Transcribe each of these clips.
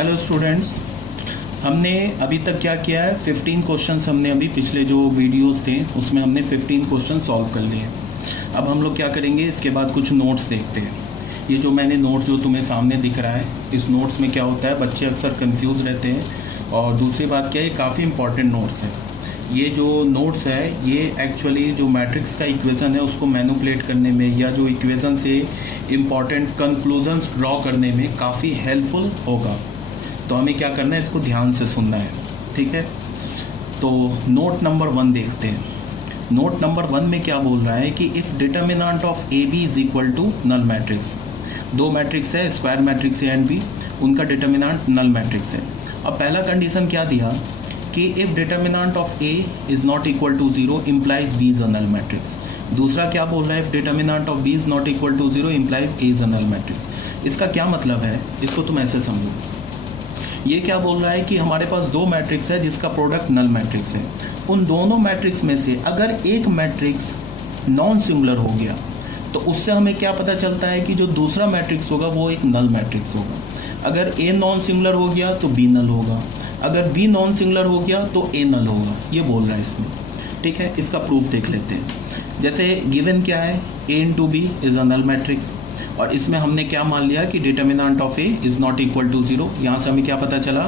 Hello students, हमने अभी तक क्या किया है 15 क्वेश्चंस हमने अभी पिछले जो वीडियोस थे उसमें हमने 15 क्वेश्चन सॉल्व कर लिए। अब हम लोग क्या करेंगे, इसके बाद कुछ नोट्स देखते हैं। ये जो मैंने नोट्स जो तुम्हें सामने दिख रहा है, इस नोट्स में क्या होता है, बच्चे अक्सर कंफ्यूज रहते हैं। और दूसरी बात क्या है, काफ़ी इंपॉर्टेंट नोट्स है। ये जो नोट्स है ये एक्चुअली जो मैट्रिक्स का इक्वेशन है उसको मैनिपुलेट करने में या जो इक्वेशन से इम्पॉर्टेंट कंक्लूजन्स ड्रॉ करने में काफ़ी हेल्पफुल होगा। तो हमें क्या करना है, इसको ध्यान से सुनना है, ठीक है। तो नोट नंबर 1 देखते हैं। नोट नंबर 1 में क्या बोल रहा है कि if determinant of A B is equal to null matrix. दो मैट्रिक्स है, square matrix A and B, उनका डिटर्मिनेंट नल मैट्रिक्स है। अब पहला कंडीशन क्या दिया कि if determinant of A is not equal to 0 implies B is a null matrix. दूसरा क्या बोल रहा है, if determinant of B is not equal to 0 implies A is a null matrix. इसका क्या मतलब है, इसको तुम ऐसे समझो। ये क्या बोल रहा है कि हमारे पास दो मैट्रिक्स है जिसका प्रोडक्ट नल मैट्रिक्स है। उन दोनों मैट्रिक्स में से अगर एक मैट्रिक्स नॉन सिंगुलर हो गया तो उससे हमें क्या पता चलता है कि जो दूसरा मैट्रिक्स होगा वो एक नल मैट्रिक्स होगा। अगर ए नॉन सिंगुलर हो गया तो बी नल होगा, अगर बी नॉन सिंगुलर हो गया तो ए नल होगा। ये बोल रहा है इसमें, ठीक है। इसका प्रूफ देख लेते हैं। जैसे गिवन क्या है, A into B is a null matrix, और इसमें हमने क्या मान लिया कि determinant of A is not equal to 0। यहाँ से हमें क्या पता चला,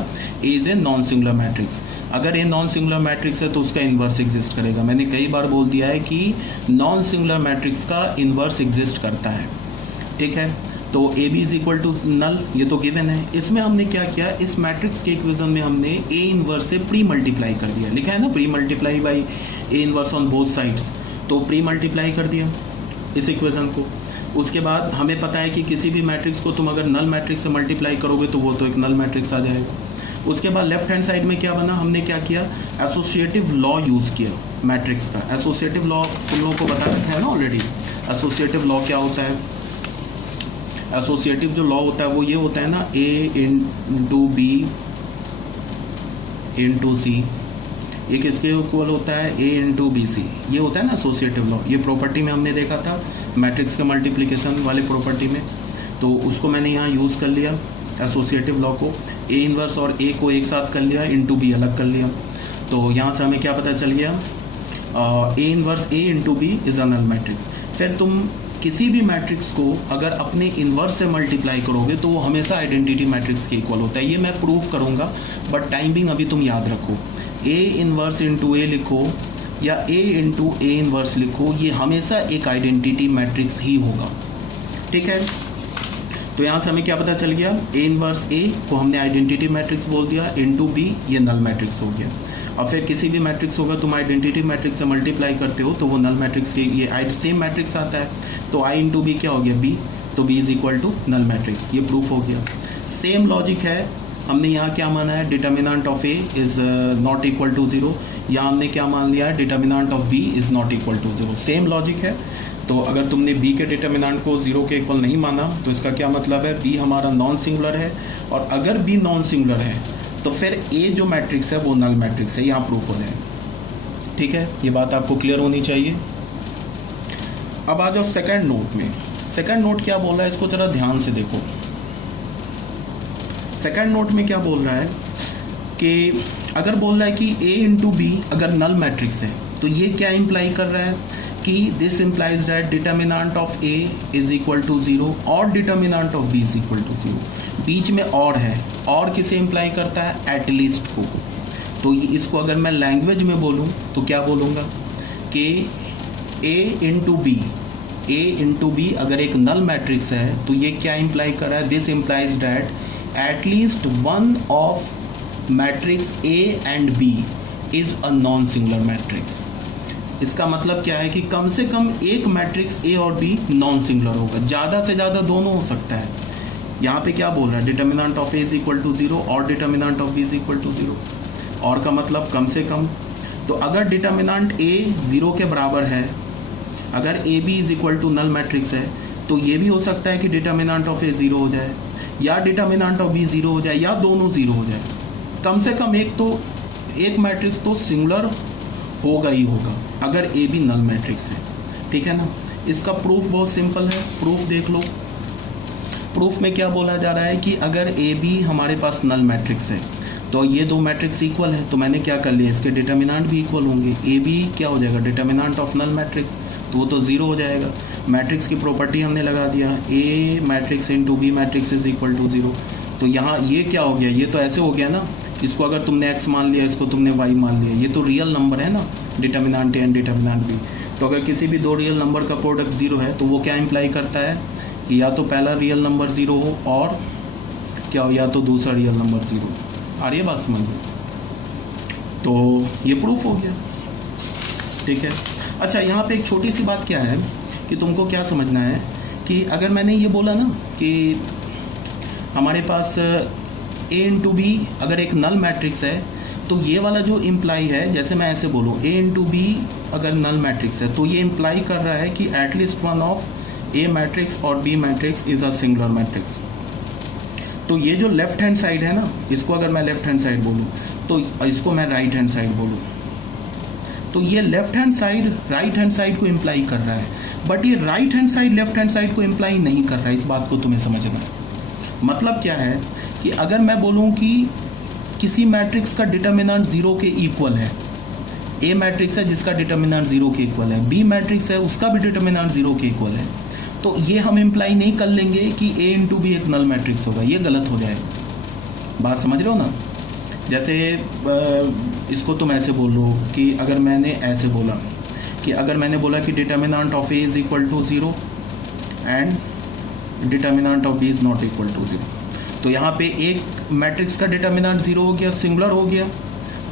A is a non singular matrix. अगर ए नॉन सिंगुलर मैट्रिक्स है तो उसका इन्वर्स एग्जिस्ट करेगा। मैंने कई बार बोल दिया है कि नॉन सिंगुलर मैट्रिक्स का इन्वर्स एग्जिस्ट करता है, ठीक है। तो A B is equal to null, ये तो गिवन है। इसमें हमने क्या किया, इस मैट्रिक्स के इक्वेशन में हमने ए इन्वर्स से प्री मल्टीप्लाई कर दिया। लिखा है ना, pre multiply by A inverse on both sides, तो प्री मल्टीप्लाई कर दिया इस इक्वेशन को। उसके बाद हमें पता है कि किसी भी मैट्रिक्स को तुम अगर नल मैट्रिक्स से मल्टीप्लाई करोगे तो वो तो एक नल मैट्रिक्स आ जाएगा। उसके बाद लेफ्ट हैंड साइड में क्या बना, हमने क्या किया, एसोसिएटिव लॉ यूज़ किया मैट्रिक्स का। एसोसिएटिव लॉ तुम लोगों को बता रखा है ना ऑलरेडी। एसोसिएटिव लॉ क्या होता है, एसोसिएटिव जो लॉ होता है वो ये होता है ना, ए इंटू बी इंटू सी, ये किसके इक्वल होता है, ए इंटू बी सी। ये होता है ना एसोसिएटिव लॉ। ये प्रॉपर्टी में हमने देखा था मैट्रिक्स के मल्टीप्लिकेशन वाले प्रॉपर्टी में, तो उसको मैंने यहाँ यूज़ कर लिया एसोसिएटिव लॉ को। ए इन्वर्स और ए को एक साथ कर लिया, इंटू बी अलग कर लिया। तो यहाँ से हमें क्या पता चल गया, A inverse A into B is a null matrix. फिर तुम किसी भी मैट्रिक्स को अगर अपने इन्वर्स से मल्टीप्लाई करोगे तो वो हमेशा आइडेंटिटी मैट्रिक्स के इक्वल होता है। ये मैं प्रूव करूँगा, बट टाइमिंग अभी तुम याद रखो। ए इन्वर्स इंटू ए लिखो या ए इंटू ए इन्वर्स लिखो, ये हमेशा एक आइडेंटिटी मैट्रिक्स ही होगा, ठीक है। तो यहाँ से हमें क्या पता चल गया, ए इन्वर्स ए को हमने आइडेंटिटी मैट्रिक्स बोल दिया, इंटू बी ये नल मैट्रिक्स हो गया। और फिर किसी भी मैट्रिक्स होगा तुम आइडेंटिटी मैट्रिक्स से मल्टीप्लाई करते हो तो वो नल मैट्रिक्स के ये सेम मैट्रिक्स आता है। तो आई इंटू बी क्या हो गया, बी, तो B is equal to null matrix. ये प्रूफ हो गया। सेम लॉजिक है, हमने यहाँ क्या माना है, determinant of A is not equal to 0। यहाँ हमने क्या मान लिया है, determinant of B is not equal to 0। Same logic है। तो अगर तुमने बी के डिटर्मिनेंट को 0 के इक्वल नहीं माना तो इसका क्या मतलब है, बी हमारा नॉन सिंगुलर है, और अगर बी नॉन सिंगुलर है तो फिर ए जो मैट्रिक्स है वो नल मैट्रिक्स है। यहाँ प्रूफ हो जाएगा, ठीक है। ये बात आपको क्लियर होनी चाहिए। अब आ जाओ सेकंड नोट में। सेकंड नोट क्या बोल रहा है, इसको जरा ध्यान से देखो। सेकंड नोट में क्या बोल रहा है कि अगर बोल रहा है कि ए इंटू बी अगर नल मैट्रिक्स है तो ये क्या इंप्लाई कर रहा है कि this implies that determinant of A is equal to 0 और determinant of B is equal to 0। बीच में और है, और किसे इंप्लाई करता है, एटलीस्ट को। तो इसको अगर मैं लैंग्वेज में बोलूँ तो क्या बोलूँगा कि ए इंटू बी, ए इंटू बी अगर एक नल मैट्रिक्स है तो ये क्या इंप्लाई कर रहा है, this implies that at least one of matrix A and B is a non singular matrix. इसका मतलब क्या है कि कम से कम एक मैट्रिक्स ए और बी नॉन सिंगुलर होगा, ज़्यादा से ज़्यादा दोनों हो सकता है। यहाँ पे क्या बोल रहा है, determinant of A is equal to 0 और determinant of B is equal to 0। और का मतलब कम से कम। तो अगर डिटर्मिनेंट ए 0 के बराबर है, अगर A B is equal to null matrix है, तो ये भी हो सकता है कि डिटर्मिनेंट ऑफ ए 0 हो जाए या डिटर्मिनेंट ऑफ बी 0 हो जाए या दोनों 0 हो जाए। कम से कम एक मैट्रिक्स तो सिंगुलर होगा ही होगा अगर ए बी नल मैट्रिक्स है, ठीक है ना। इसका प्रूफ बहुत सिंपल है, प्रूफ देख लो। प्रूफ में क्या बोला जा रहा है कि अगर ए बी हमारे पास नल मैट्रिक्स है तो ये दो मैट्रिक्स इक्वल है, तो मैंने क्या कर लिया, इसके डिटर्मिनेंट भी इक्वल होंगे। ए बी क्या हो जाएगा, डिटर्मिनेंट ऑफ नल मैट्रिक्स, तो वो तो जीरो हो जाएगा। मैट्रिक्स की प्रॉपर्टी हमने लगा दिया, A matrix into B matrix is equal to zero. तो यहाँ ये क्या हो गया, ये तो ऐसे हो गया ना, इसको अगर तुमने एक्स मान लिया, इसको तुमने वाई मान लिया, ये तो रियल नंबर है ना, determinant A and determinant B. तो अगर किसी भी दो रियल नंबर का प्रोडक्ट जीरो है तो वो क्या इंप्लाई करता है कि या तो पहला रियल नंबर जीरो हो और क्या हो, या तो दूसरा रियल नंबर जीरो। आ रही है बात समझ में? तो ये प्रूफ हो गया, ठीक है। अच्छा, यहाँ पे एक छोटी सी बात क्या है कि तुमको क्या समझना है कि अगर मैंने ये बोला ना कि हमारे पास ए इंटू बी अगर एक नल मैट्रिक्स है, तो ये वाला जो इम्प्लाई है, जैसे मैं ऐसे बोलूँ ए इंटू बी अगर नल मैट्रिक्स है, तो ये इम्प्लाई कर रहा है कि at least one of A matrix और B matrix is a singular matrix. तो ये जो लेफ्ट हैंड साइड है ना, इसको अगर मैं लेफ्ट हैंड साइड बोलूँ तो इसको मैं राइट हैंड साइड बोलूँ, तो ये left hand side right hand side को इम्प्लाई कर रहा है, बट ये right hand side left hand side को इम्प्लाई नहीं कर रहा है। इस बात को तुम्हें समझना है। मतलब क्या है कि अगर मैं बोलूँ कि किसी मैट्रिक्स का डिटर्मिनेंट जीरो के इक्वल है, ए मैट्रिक्स है जिसका डिटर्मिनेंट जीरो के इक्वल है, बी मैट्रिक्स है उसका भी डिटर्मिनेंट जीरो के इक्वल है, तो ये हम इम्प्लाई नहीं कर लेंगे कि ए इंटू बी एक नल मैट्रिक्स होगा, ये गलत हो जाएगा। बात समझ रहे हो ना? जैसे इसको तुम ऐसे बोल लो कि अगर मैंने ऐसे बोला कि अगर मैंने बोला कि determinant of A is equal to zero and determinant of B is not equal to zero, तो यहाँ पे एक मैट्रिक्स का डिटर्मिनेंट जीरो हो गया, सिंगुलर हो गया,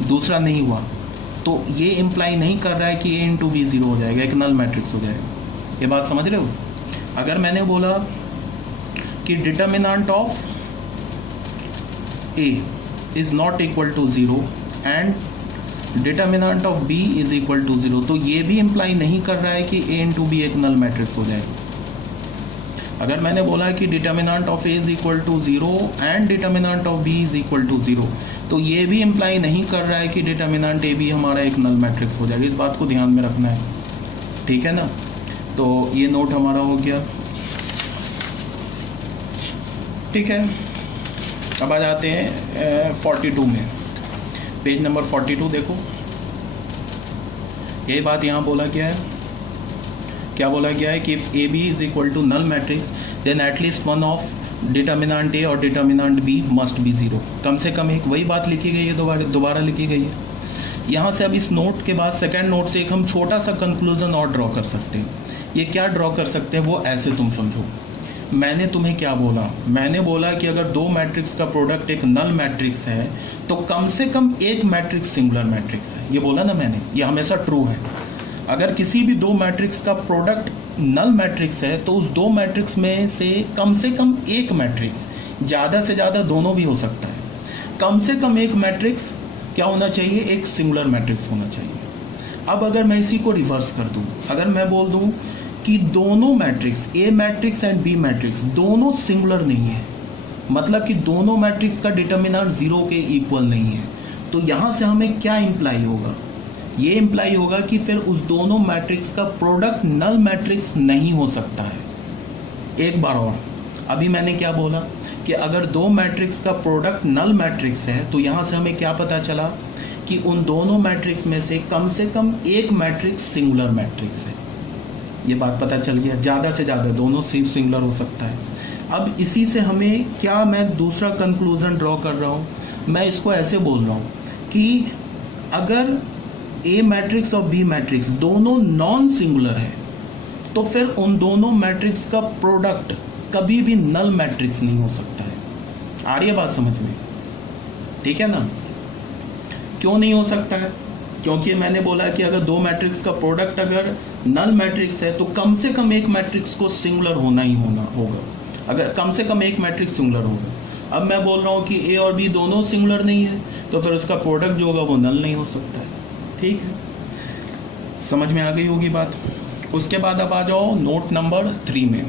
दूसरा नहीं हुआ, तो ये इम्प्लाई नहीं कर रहा है कि ए इंटू बी जीरो हो जाएगा, एक नल मैट्रिक्स हो जाएगा। ये बात समझ रहे हो? अगर मैंने बोला कि determinant of A is not equal to zero and determinant of B is equal to zero, तो ये भी इम्प्लाई नहीं कर रहा है कि ए इंटू बी एक नल मैट्रिक्स हो जाएगा। अगर मैंने बोला कि determinant of A is equal to zero and determinant of B is equal to zero, तो ये भी इम्प्लाई नहीं कर रहा है कि डिटर्मिनेंट ए बी हमारा एक नल मैट्रिक्स हो जाएगा। इस बात को ध्यान में रखना है, ठीक है ना? तो ये नोट हमारा हो गया, ठीक है। अब आ जाते हैं 42 में, पेज नंबर 42 देखो, ये बात यहाँ बोला गया है, क्या बोला गया है कि if A B is equal to null matrix then at least one of determinant A और determinant B must be zero. कम से कम एक, वही बात लिखी गई है, दोबारा लिखी गई है यहाँ से। अब इस नोट के बाद सेकंड नोट से एक हम छोटा सा कंक्लूजन और ड्रॉ कर सकते हैं। ये क्या ड्रॉ कर सकते हैं वो ऐसे तुम समझो, मैंने तुम्हें क्या बोला, मैंने बोला कि अगर दो मैट्रिक्स का प्रोडक्ट एक नल मैट्रिक्स है तो कम से कम एक मैट्रिक्स सिंगुलर मैट्रिक्स है। ये बोला ना मैंने, ये हमेशा ट्रू है। अगर किसी भी दो मैट्रिक्स का प्रोडक्ट नल मैट्रिक्स है तो उस दो मैट्रिक्स में से कम एक मैट्रिक्स, ज़्यादा से ज़्यादा दोनों भी हो सकता है, कम से कम एक मैट्रिक्स क्या होना चाहिए, एक सिंगुलर मैट्रिक्स होना चाहिए। अब अगर मैं इसी को रिवर्स कर दूं, अगर मैं बोल दूं कि दोनों matrix A matrix and B matrix दोनों सिंगुलर नहीं है, मतलब कि दोनों मैट्रिक्स का डिटर्मिनेंट जीरो के इक्वल नहीं है, तो यहाँ से हमें क्या इंप्लाई होगा, ये इंप्लाई होगा कि फिर उस दोनों मैट्रिक्स का प्रोडक्ट नल मैट्रिक्स नहीं हो सकता है। एक बार और, अभी मैंने क्या बोला कि अगर दो मैट्रिक्स का प्रोडक्ट नल मैट्रिक्स है, तो यहाँ से हमें क्या पता चला कि उन दोनों मैट्रिक्स में से कम एक मैट्रिक्स सिंगुलर मैट्रिक्स है। ये बात पता चल गया, ज़्यादा से ज़्यादा दोनों सिंगुलर हो सकता है। अब इसी से हमें क्या, मैं दूसरा कंक्लूजन ड्रॉ कर रहा हूँ, मैं इसको ऐसे बोल रहा हूँ कि अगर ए मैट्रिक्स और बी मैट्रिक्स दोनों नॉन सिंगुलर है तो फिर उन दोनों मैट्रिक्स का प्रोडक्ट कभी भी नल मैट्रिक्स नहीं हो सकता है। आ रही है बात समझ में? ठीक है ना? क्यों नहीं हो सकता है? क्योंकि मैंने बोला कि अगर दो मैट्रिक्स का प्रोडक्ट अगर नल मैट्रिक्स है तो कम से कम एक मैट्रिक्स को सिंगुलर होना ही होगा, अगर कम से कम एक मैट्रिक्स सिंगुलर होगा। अब मैं बोल रहा हूँ कि ए और बी दोनों सिंगुलर नहीं है तो फिर उसका प्रोडक्ट जो होगा वो नल नहीं हो सकता है। ठीक है, समझ में आ गई होगी बात। उसके बाद अब आ जाओ नोट नंबर 3 में।